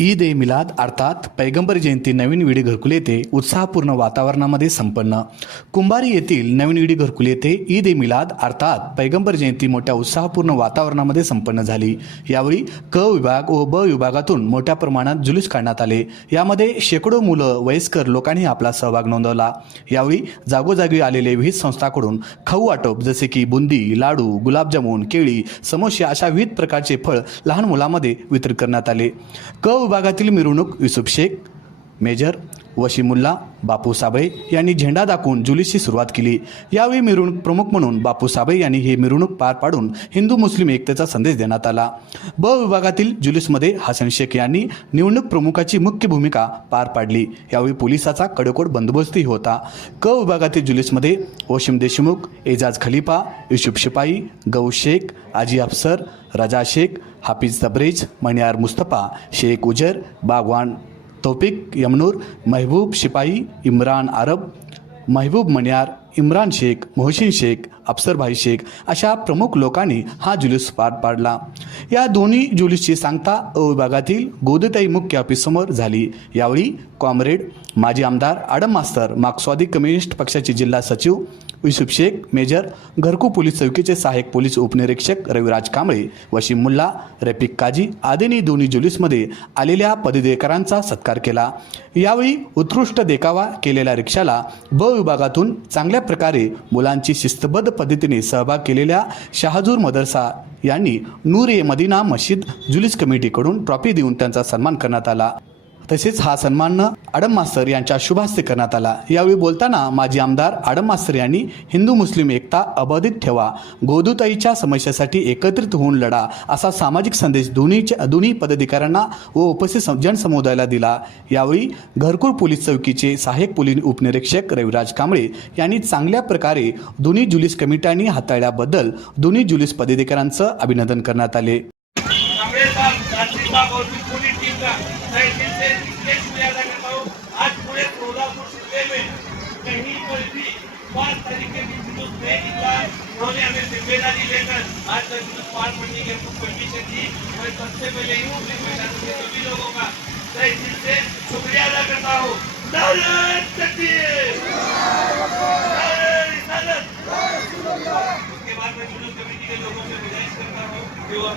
ईद ए मिलाद अर्थात पैगंबर जयंती नवीन विडी घरकुल येथे उत्साहपूर्ण वातावरणामध्ये संपन्न. कुंभारी येथील नवीन विडी घरकुल येथे ईद ए मिलाद अर्थात पैगंबर जयंती मोठ्या उत्साहपूर्ण वातावरणामध्ये संपन्न झाली. यावेळी क विभाग व ब विभागातून मोठ्या प्रमाणात जुलूस काढण्यात आले. यामध्ये शेकडो मुलं वयस्कर लोकांनी आपला सहभाग नोंदवला. यावेळी जागोजागी आलेले विविध संस्थांकडून खाऊ वाटप जसे की बुंदी लाडू गुलाबजामुन केळी समोसे अशा विविध प्रकारचे फळ लहान मुलांमध्ये वितरित करण्यात आले. क विभागातील मिरवणूक युसुफ शेख मेजर वशिमुल्ला बापू साबळे यांनी झेंडा दाखवून जुलीसची सुरुवात केली. यावेळी मिरवणूक प्रमुख म्हणून बापू साबळे यांनी ही मिरवणूक पार पाडून हिंदू मुस्लिम एकतेचा संदेश देण्यात आला. ब विभागातील जुलूसमध्ये हसन शेख यांनी निवडणूक प्रमुखाची मुख्य भूमिका पार पाडली. यावेळी पोलिसाचा कडकोड बंदोबस्तही होता. क विभागातील जुलूसमध्ये वशिम देशमुख एजाज खलिफा युसुफ शिपाई गौ शेख आजी अफसर रजा शेख हाफिज तब्रेज मणियार मुस्तफा शेख उजर बागवान तौफिक यमनूर महबूब शिपाई इम्रान अरब महबूब मनियार इम्रान शेख मोहसिन शेख अफसरभाई शेख अशा प्रमुख लोकांनी हा जुलूस पार पाडला. या दोन्ही जुलूसची सांगता अ विभागातील गोदताई मुख्य ऑफिससमोर झाली. यावेळी कॉम्रेड माजी आमदार आडम मास्तर मार्क्सवादी कम्युनिस्ट पक्षाचे जिल्हा सचिव युसुफ शेख मेजर घरकू पोलीस चौकीचे सहाय्यक पोलीस उपनिरीक्षक रविराज कांबळे वशीम मुल्ला रफिक काजी आदींनी दोन्ही जुलूसमध्ये आलेल्या पदवीधरकरांचा सत्कार केला. यावेळी उत्कृष्ट देखावा केलेल्या रिक्षाला ब विभागातून चांगल्या प्रकारे मुलांची शिस्तबद्ध पद्धतीने सहभाग केलेल्या शहाजूर मदरसा यांनी नूर ए मदिना मशीद जुलीस कमिटीकडून ट्रॉफी देऊन त्यांचा सन्मान करण्यात आला. तसेच हा सन्मान आडम मास्तर यांच्या शुभास्ते करण्यात आला. यावेळी बोलताना माजी आमदार आडम मास्तर यांनी हिंदू मुस्लिम एकता अबाधित ठेवा गोदूताईच्या समस्येसाठी एकत्रित होऊन लढा असा सामाजिक संदेश दोन्हीच्या दोन्ही पदाधिकाऱ्यांना व उपस्थित जनसमुदायाला दिला. यावेळी घरकुल पोलीस चौकीचे सहाय्यक पोलीस उपनिरीक्षक रविराज कांबळे यांनी चांगल्या प्रकारे दोन्ही जुलीस कमिट्यांनी हाताळल्याबद्दल दोन्ही जुलीस पदाधिकाऱ्यांचं अभिनंदन करण्यात आले. साहब से शुक्रिया अदा करता हूँ आज पूरे सोलापुर जिले में कहीं भी पांच तरीके की उन्होंने हमें जिम्मेदारी लेकर आज तक पार पड़ने की हमको परमिशन दी मैं सबसे पहले के सभी लोगों का तहे दिल से शुक्रिया अदा करता हूँ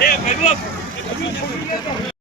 Нет, пойду.